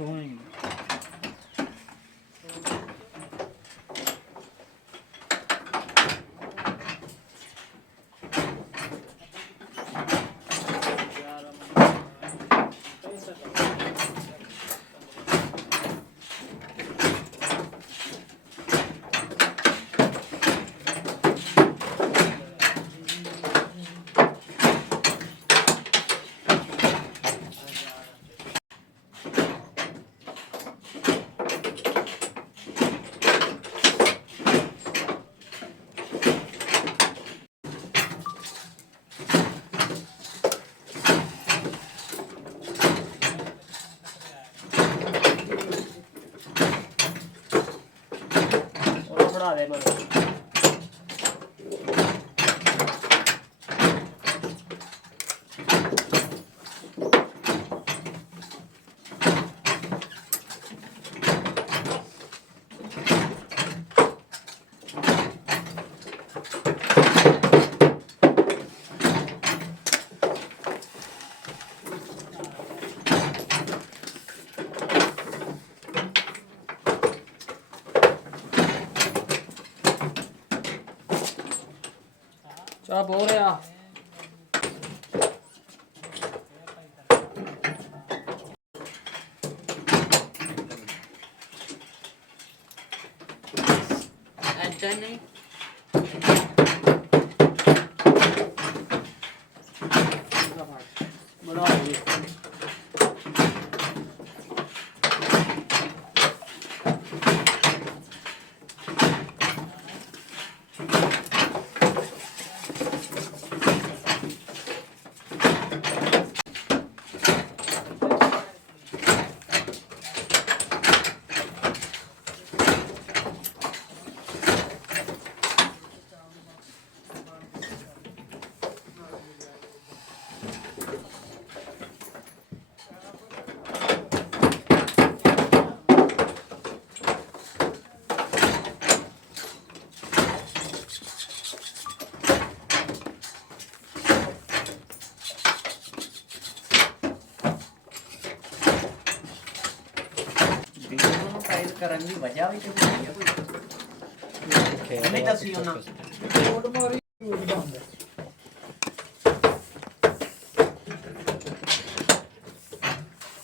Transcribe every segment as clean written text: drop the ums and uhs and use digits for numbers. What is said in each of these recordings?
ਹੋਏਗੀ। ਬਣਾ ਦੇ ਮੈਨੂੰ ਚਾਹ ਬੋ ਰਿਹਾ ਐਦਾਂ ਨਹੀਂ ਬਣਾ ਲਈ ਕਰਨ ਦੀ ਵਜ੍ਹਾ ਵੀ ਤੇ ਹੋਈ ਹੈ ਕੋਈ ਨਹੀਂ ਦੱਸੀ ਉਹਨਾਂ ਕੋਡ ਮਾਰੀ ਹੁੰਦਾ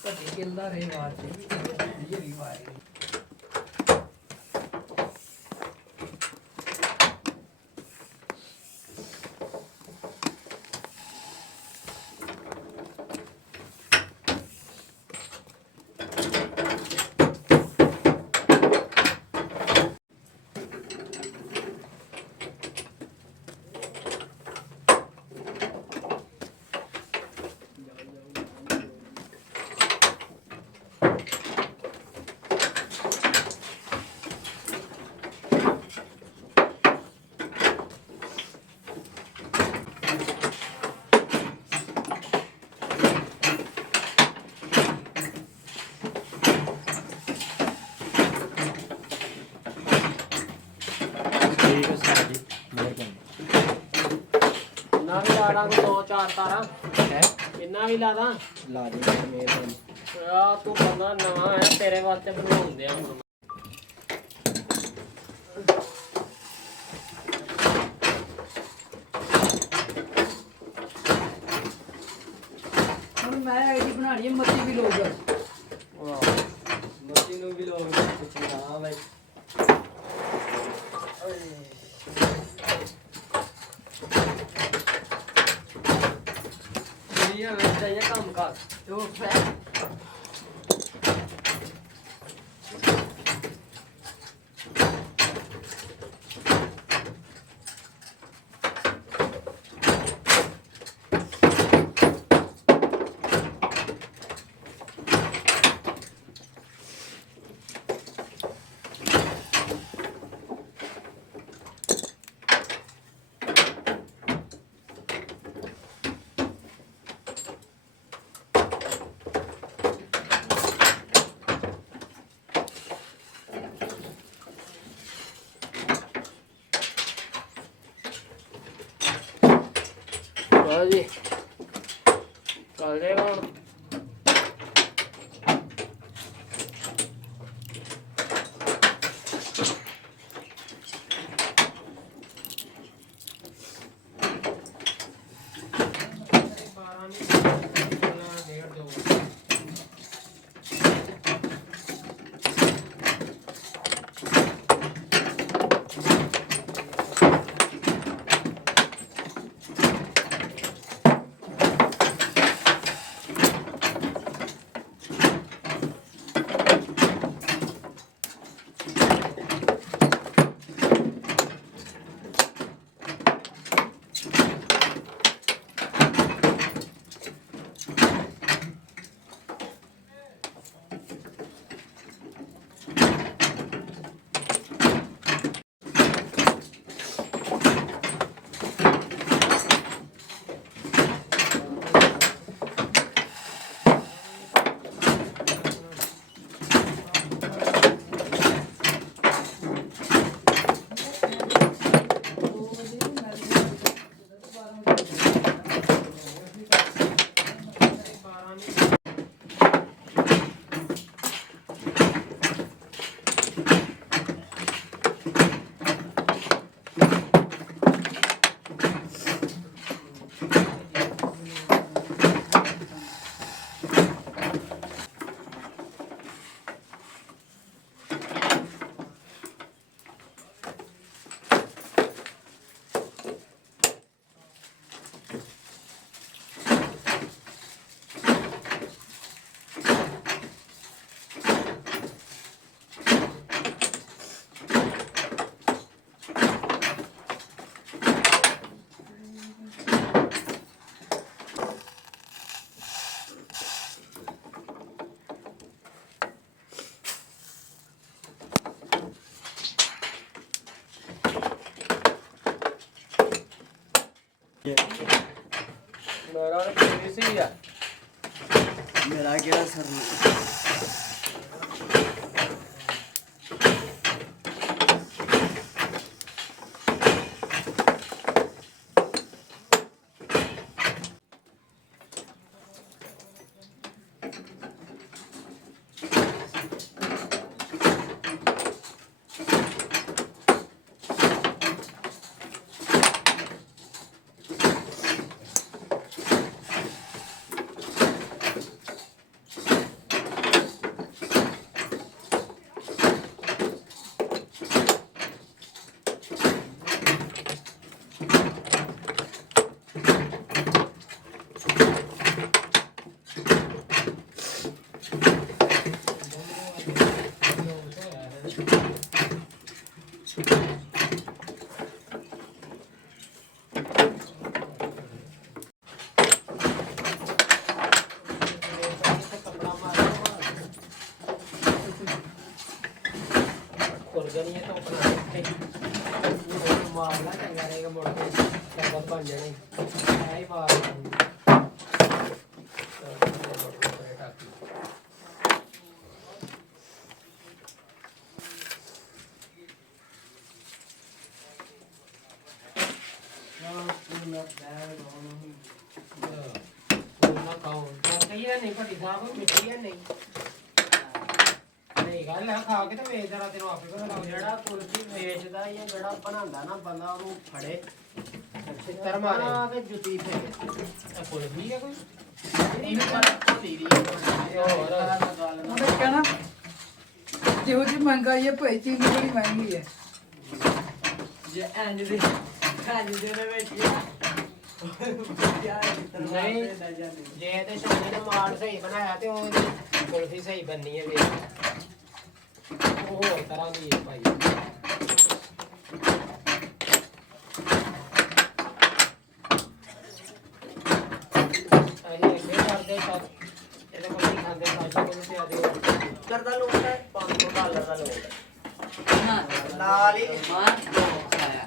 ਕਦੇ ਕਿੱਲਾ ਰੇ ਵਾਰ ਤੇ ਇਹ ਰਿਵਾਇ ਨਾ ਵੀ ਲਾ ਦਾਂ 2-4 ਤਾਰਾਂ ਹੈ ਕਿੰਨਾ ਵੀ ਲਾ ਦਾਂ ਲਾ ਦੇ ਮੇਰੇ ਆ ਤੂੰ ਬੰਦਾ ਨਵਾਂ ਆਇਆ ਤੇਰੇ ਵਾਸਤੇ ਬਣਾਉਂਦੇ ਆ ਹੁਣ ਮੈਂ ਆਈਡੀ ਬਣਾਣੀ ਹੈ ਮੱਤੀ ਵੀ ਲੋਗ ਵਾਹ ਮੱਤੀ ਨੂੰ ਵੀ ਲੋਗ ਹਾਂ ਭਾਈ ਇਹ ਵੇਚਦਾ ਇਹ ਕੰਮ ਕਰ ਜੋ ਫੈ जी कर देगा ਮੇਰਾ ਤਾਂ ਸੀ ਆ ਮੇਰਾ ਕਿਹੜਾ ਸਰ ਮਾਰਨਾ ਚੰਗਾ ਰਹੇਗਾ ਮੁੜ ਕੇ ਸ਼ਬਦ ਬਣ ਜਾਣੇ ਐ ਹੀ ਮਾਰ ਨਹੀਂ ਭੱਟੀ ਸਾਹਿਬ ਮਿੱਟੀ ਹੈ ਨਹੀਂ ਗੱਲ ਹੈ ਖਾ ਕੇ ਤੇ ਵੇਚਦਾ ਤੈਨੂੰ ਆਪੇ ਪਤਾ ਲੱਗ ਜਿਹੜਾ ਕੁਲਫੀ ਵੇਚਦਾ ਜਾਂ ਜਿਹੜਾ ਬਣਾਉਂਦਾ ਨਾ ਬੰਦਾ ਉਹਨੂੰ ਫੜੇ ਛਿੱਤਰ ਮਾਰੇ ਤੇ ਜੁੱਤੀ ਫੇਰੇ ਕੁਲਫੀ ਹੈ ਕੋਈ ਨਹੀਂ ਪਰ ਭੋਲੀ ਦੀ ਹੋਰ ਉਹਨੇ ਕਹਿਣਾ ਜਿਹੋ ਜਿਹੀ ਮਹਿੰਗਾਈ ਹੈ ਭਾਈ ਚੀਜ਼ ਬੜੀ ਮਹਿੰਗੀ ਹੈ ਜੇ ਇੰਜ ਦੇ ਵਿੱਚ ਨਹੀਂ ਜੇ ਤੇ ਸ਼ਾਨੇ ਨੇ ਮਾਲ ਸਹੀ ਬਣਾਇਆ ਤੇ ਉਹਦੀ ਕੁਲਫੀ ਸਹੀ ਬਣਨੀ ਹੈ ਵੇਖ ਉਹ ਹੋਰ ਤਰ੍ਹਾਂ ਦੀ ਹੈ ਭਾਈ ਅਸੀਂ ਅੱਗੇ ਕਰਦੇ ਸਭ ਇਹਦੇ ਕੋਲ ਨਹੀਂ ਖਾਂਦੇ ਸਾਡਾ ਕੋਲ ਤੇ ਆਦੇ ਕਰਦਾ ਲੋਟ ਹੈ $500 ਦਾ ਲੋਟ ਹੈ ਨਾ ਨਾਲ ਹੀ ਮਾਰ ਆਇਆ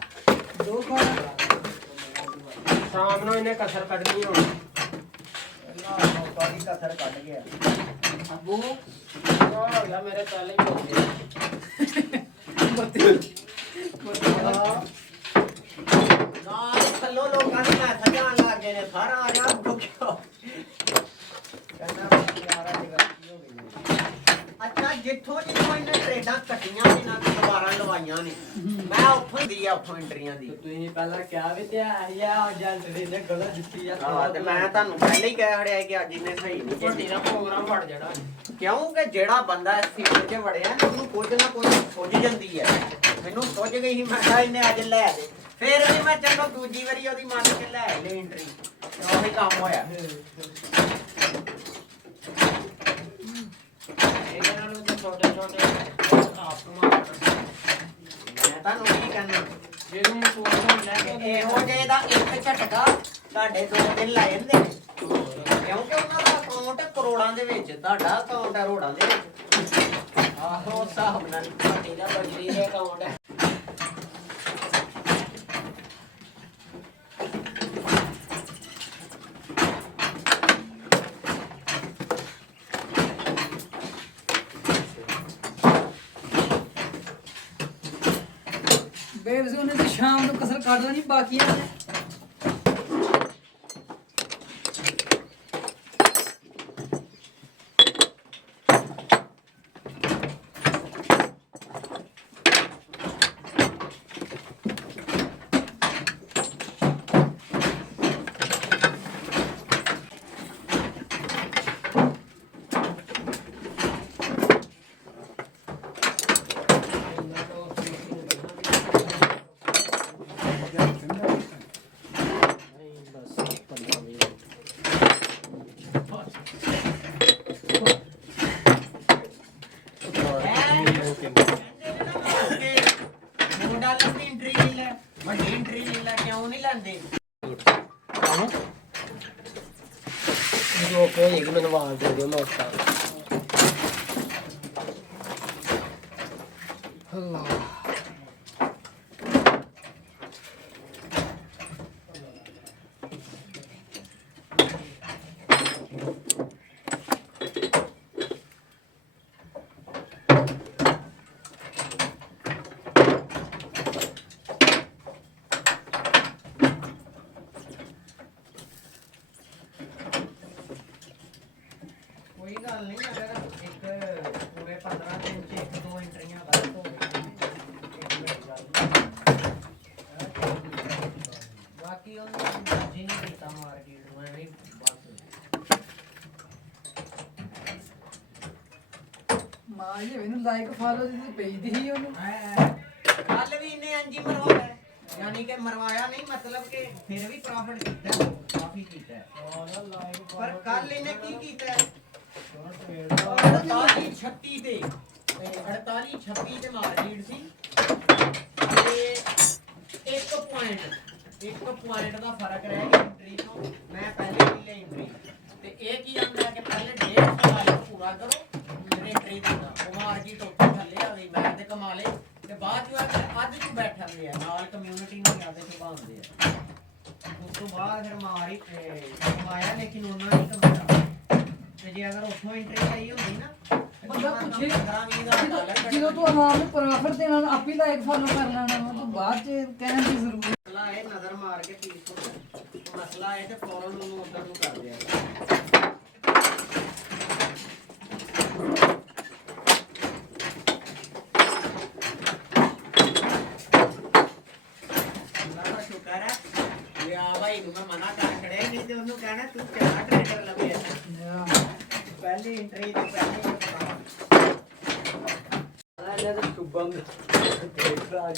ਦੋ ਖਾਣਾ ਸ਼ਾਮ ਨੂੰ ਇਹਨੇ ਕਸਰ ਕੱਢਣੀ ਹੋਣੀ ਕਾਦੀ ਕਸਰ ਕੱਢ ਗਿਆ ਅਬੂ ਉਹ ਯਾ ਮੇਰੇ ਪਹਿਲੇ ਹੀ ਹੋ ਗਏ ਨਾਲ ਥੱਲੋਂ ਲੋਕਾਂ ਨੇ ਮੈਸੇਜ ਆਉਣ ਲੱਗ ਗਏ ਨੇ ਸਾਰਾ ਆ ਜਾ ਭੁੱਖਿਓ ਕਹਿੰਦਾ ਯਾਰਾ ਦੀ ਗਲਤੀ ਹੋ ਗਈ ਅੱਛਾ ਜਿੱਥੋਂ ਇਹਨੇ ਟ੍ਰੇਡਾਂ ਕੱਟੀਆਂ ਨੇ ਨਾ ਦੁਬਾਰਾ ਲਵਾਈਆਂ ਨੇ ਮੈਂ ਉੱਥੋਂ ਦੀ ਆ ਉੱਥੋਂ ਐਂਟਰੀਆਂ ਦੀ ਤੁਸੀਂ ਪਹਿਲਾਂ ਕਿਹਾ ਵੀ ਤੇ ਆਇਆ ਜਲਦ ਦੇ ਗਲਾ ਦਿੱਤੀ ਆ ਹਾਂ ਤੇ ਮੈਂ ਤੁਹਾਨੂੰ ਪਹਿਲੇ ਹੀ ਕਹਿ ਹੜਿਆ ਕਿ ਅੱਜ ਇਹਨੇ ਸਹੀ ਨਹੀਂ ਵੱਡੀ ਦਾ ਪ੍ਰੋਗਰਾਮ ਫੜ ਜਾਣਾ ਕਿਉਂਕਿ ਜਿਹੜਾ ਬੰਦਾ ਇਸ ਫੀਲਡ 'ਚ ਵੜਿਆ ਨਾ ਉਹਨੂੰ ਕੁਝ ਨਾ ਕੁਝ ਸੁੱਝ ਜਾਂਦੀ ਹੈ ਮੈਨੂੰ ਸੁੱਝ ਗਈ ਸੀ ਮੈਂ ਕਿਹਾ ਇਹਨੇ ਅੱਜ ਲੈ ਦੇ ਫਿਰ ਵੀ ਮੈਂ ਚਲੋ ਦੂਜੀ ਵਾਰੀ ਉਹਦੀ ਮੰਨ ਕੇ ਲੈ ਲਈ ਐਂਟਰੀ ਤੇ ਉਹੀ ਕੰਮ ਹੋਇਆ ਇਹਨਾਂ ਨੂੰ ਤੇ ਛੋਟੇ ਛੋਟੇ ਆਪ ਮਾਰ ਮੈਂ ਤੁਹਾਨੂੰ ਕੀ ਕਹਿਣਾ ਜਿਹਨੂੰ ਸੋਚ ਲੈ ਕੇ ਇਹੋ ਜਿਹੇ ਦਾ ਇੱਕ ਝਟਕਾ ਤੁਹਾਡੇ 2 ਦਿਨ ਲੈ ਜਾਂਦੇ ਨੇ ਕਿਉਂਕਿ ਉਹਨਾਂ ਦਾ ਅਕਾਊਂਟ ਕਰੋੜਾਂ ਦੇ ਵਿੱਚ ਤੁਹਾਡਾ ਅਕਾਊਂਟ ਹੈ ਰੋੜਾਂ ਦੇ ਵਿੱਚ ਆਹੋ ਹਿਸਾਬ ਨਾਲ ਵੱਡੀ ਦਾ ਬਜਰੀ ਦੇ ਅਕਾਊਂਟ ਹੈ ਬੇਬਸ ਉਹਨੇ ਤੇ ਸ਼ਾਮ ਨੂੰ ਕਸਰ ਕੱਢ ਲੈਣੀ ਬਾਕੀ ਆ $2 ਦੀ ਐਂਟਰੀ ਨਹੀਂ ਲੈ ਵੱਡੀ ਐਂਟਰੀ ਨਹੀਂ ਲੈ ਕਿਉਂ ਨਹੀਂ ਲੈਂਦੇ ਜੋ ਕੋਈ ਇੱਕ ਮੈਨੂੰ ਆਵਾਜ਼ ਦੇ ਦਿਓ ਮੈਂ ਉੱਠਾਂ ਅੱਲਾ ਮਾਂ ਜੀ ਇਹਨੂੰ ਲਾਈਕ ਫਾਲੋ ਦੀ ਪਈਦੀ ਸੀ ਉਹਨੂੰ ਕੱਲ ਵੀ ਇਹਨੇ ਇੰਜੀ ਮਰਵਾਇਆ ਹੈ। ਯਾਨੀ ਕਿ ਮਰਵਾਇਆ ਨਹੀਂ ਮਤਲਬ ਕਿ ਫਿਰ ਵੀ ਪ੍ਰੋਫਿਟ ਕੀਤਾ ਹੈ, ਕਾਫੀ ਕੀਤਾ ਹੈ। ਪਰ ਕੱਲ ਇਹਨੇ ਕੀ ਕੀਤਾ ਹੈ 48 36 ਤੇ 48 36 ਤੇ ਮਾਰਕੀਟ ਸੀ ਤੇ ਇੱਕ ਪੁਆਇੰਟ ਦਾ ਫਰਕ ਰਹਿ ਗਿਆ ਐਂਟਰੀ ਤੋਂ। ਮੈਂ ਪਹਿਲੇ ਵੀ ਲਈ ਐਂਟਰੀ ਤੇ ਇਹ ਕੀ ਆਂਦਾ ਕਿ ਪਹਿਲੇ 150 ਲਾਈਕ ਪੂਰਾ ਕਰੋ ਫਿਰ ਐਂਟਰੀ ਦਿੰਦਾ। ਉਹ ਮਾਰਕੀਟ ਉੱਤੇ ਥੱਲੇ ਆ ਗਈ ਮੈਂ ਤੇ ਕਮਾ ਲਏ ਤੇ ਬਾਅਦ ਚ ਅੱਜ ਚ ਬੈਠਣ ਦੇ ਆ ਨਾਲ ਕਮਿਊਨਿਟੀ ਨੂੰ ਆਦੇ ਸੁਭਾਉਂਦੇ ਆ। ਉਸ ਤੋਂ ਬਾਅਦ ਫਿਰ ਮਾਰੀ ਕਮਾਇਆ ਲੇਕਿਨ ਉਹਨਾਂ ਨੇ ਕਮਾਇਆ ਤੇ ਜੇ ਅਗਰ ਉੱਥੋਂ ਐਂਟਰੀ ਲਈ ਹੁੰਦੀ ਨਾ ਬੰਦਾ ਪੁੱਛੇ 15-20 ਦਾ ਡਾਲਰ ਜਦੋਂ ਤੂੰ ਆਰਾਮ ਨਾਲ ਪ੍ਰੋਫਿਟ ਦੇਣਾ ਆਪੀ ਲਾਈਕ ਫਾਲੋ ਕਰ ਲੈਣਾ ਵਾ ਤੂੰ ਬਾਅਦ ਚ ਕਹਿਣ ਦੀ ਜ਼ਰੂਰਤ ਮਸਲਾ ਇਹ ਨਜ਼ਰ ਮਾਰ ਕੇ ਪੀਸ ਮਸਲਾ ਇਹ ਤੇ ਫੌਰਨ ਨੂੰ ਉਧਰ ਨੂੰ ਕਰ ਦਿਆ। ਅੱਲਾਹ ਸ਼ੁਕਰ ਹੈ ਵੀ ਆ ਭਾਈ ਨੂੰ ਮੈਂ ਮਨਾ ਕਰ ਖੜਿਆ ਨਹੀਂ ਤੇ ਉਹਨੂੰ ਕਹਿਣਾ ਤੂੰ ਕਿਹੜਾ ਟ੍ਰੇਡਰ ਲੱਭਿਆ ਪਹਿਲੀ ਐਂਟਰੀ ਤੇ ਪਹਿਲੀ ਇਹਨਾਂ ਦਾ ਸ਼ੁਭਮ ਦੇਖ ਰਹਾ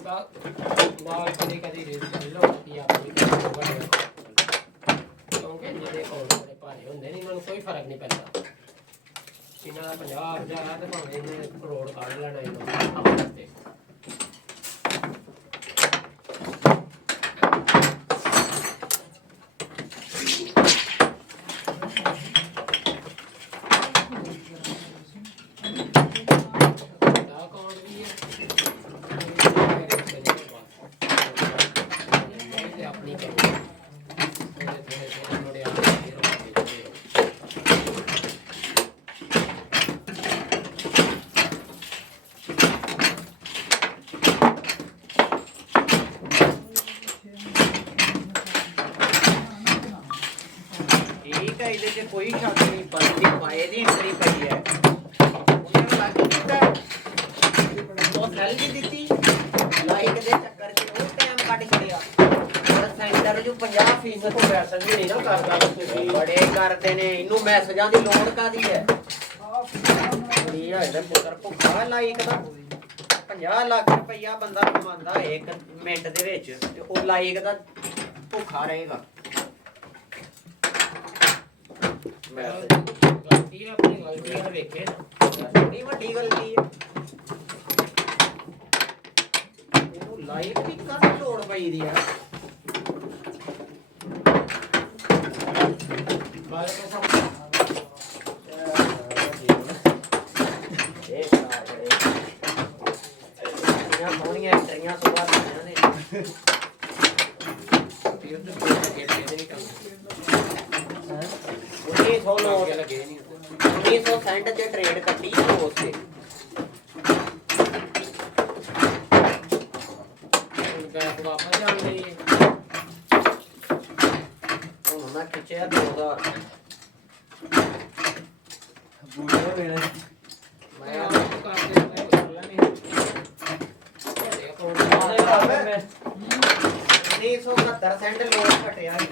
ਨਾਲ ਕਦੀ ਰੇਸ ਕਰ ਲਓ ਕਿ ਆਪਣੀ ਕਿਉਂਕਿ ਜਿਹਦੇ ਕੋਲ ਬੜੇ ਭਾਰੇ ਹੁੰਦੇ ਨੇ ਇਹਨਾਂ ਨੂੰ ਕੋਈ ਫਰਕ ਨਹੀਂ ਪੈਂਦਾ। ਇਹਨਾਂ ਦਾ 50,000 ਹੈ ਤੇ ਭਾਵੇਂ ਇਹਨੇ ਕਰੋੜ ਕੱਢ ਲੈਣਾ ਇਹਨਾਂ ਆਪਣੇ ਵਾਸਤੇ। ਠੀਕ ਹੈ ਇਹਦੇ 'ਚ ਕੋਈ ਸ਼ੱਕ ਨਹੀਂ ਬਲਕਿ ਪਾਏ ਦੀ ਐਂਟਰੀ ਪਈ ਹੈ ਉਹਨੇ ਲੱਗ ਕੀਤਾ ਉਹ ਸੈਲ ਵੀ ਦਿੱਤੀ ਲਾਈਕ ਦੇ ਚੱਕਰ 'ਚ ਉਹ ਟਾਈਮ ਕੱਢ ਛੜਿਆ ਪਰ ਸੈਂਟਰ 'ਚ 50% ਕੋਈ ਮੈਸੇਜ ਵੀ ਨਹੀਂ ਨਾ ਕਰਦਾ ਤੁਸੀਂ ਬੜੇ ਕਰਦੇ ਨੇ ਇਹਨੂੰ ਮੈਸੇਜਾਂ ਦੀ ਲੋੜ ਕਾਦੀ ਹੈ ਇਹ ਹੈ ਇਹਦਾ ਪੁੱਤਰ ਭੁੱਖਾ ਲਾਈਕ ਦਾ 50 ਲੱਖ ਰੁਪਈਆ ਬੰਦਾ ਕਮਾਉਂਦਾ 1 ਮਿੰਟ ਦੇ ਵਿੱਚ ਤੇ ਉਹ ਲਾਈਕ ਦਾ ਭੁੱਖਾ ਰਹੇਗਾ। ਗਲਤੀ ਹੈ ਆਪਣੀ ਗਲਤੀ ਹੈ ਵੇਖੇ ਨਾ ਬੜੀ ਵੱਡੀ ਗਲਤੀ ਹੈ ਇਹਨੂੰ ਲਾਈਕ ਵੀ ਕਰਨ ਲੋੜ ਪਈ ਦੀ ਆ ਬਾਹਰ ਤੋਂ ਸਭ ਇਹ ਸਾਰੇ ਇਹਨਾਂ ਸੋਹਣੀਆਂ ਐਂਟਰੀਆਂ ਸੁਭਾ ਦੀਆਂ ਨੇ ਫਿਰ ਤੇ ਗੇਟ ਦੇ ਨਹੀਂ ਕੰਮ 1900 ਨੋਟ ਲੱਗੇ ਨਹੀਂ 1900 ਸੈਂਟ ਤੇ ਟ੍ਰੇਡ ਕੱਟੀ ਉਸ ਤੇ ਬੈਕ ਵਾਪਸ ਜਾਂਦੇ ਹੀ ਹੁਣ ਮੈਂ ਖਿੱਚਿਆ 2000 ਬੂੜੇ ਵੇਲੇ ਮੈਂ ਆਪ ਕਰਦੇ ਮੈਂ ਕਰ ਲੈਣੀ ਹੈ 1970 ਸੈਂਟ ਲੋਡ ਘਟਿਆ ਸੀ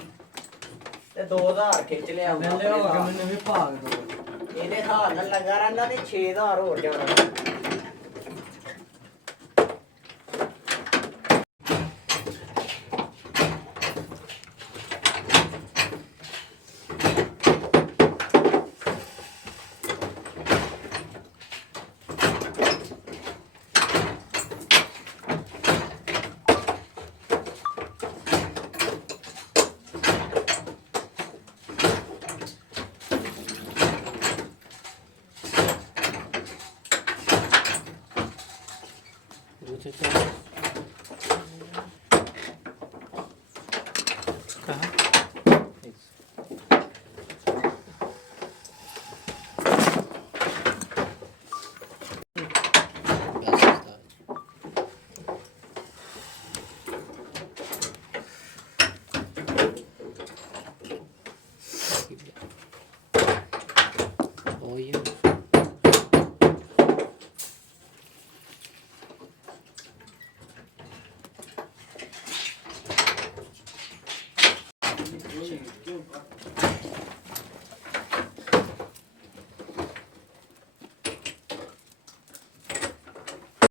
ਤੇ 2000 ਖਿੱਚ ਲਿਆ ਮੈਨੂੰ ਵੀ ਭਾਗ ਦੋ ਇਹਦੇ ਹਿਸਾਬ ਨਾਲ ਲੱਗਾ ਰਹਿੰਦਾ ਤੇ 6000 ਹੋਰ ਜਾਣਾ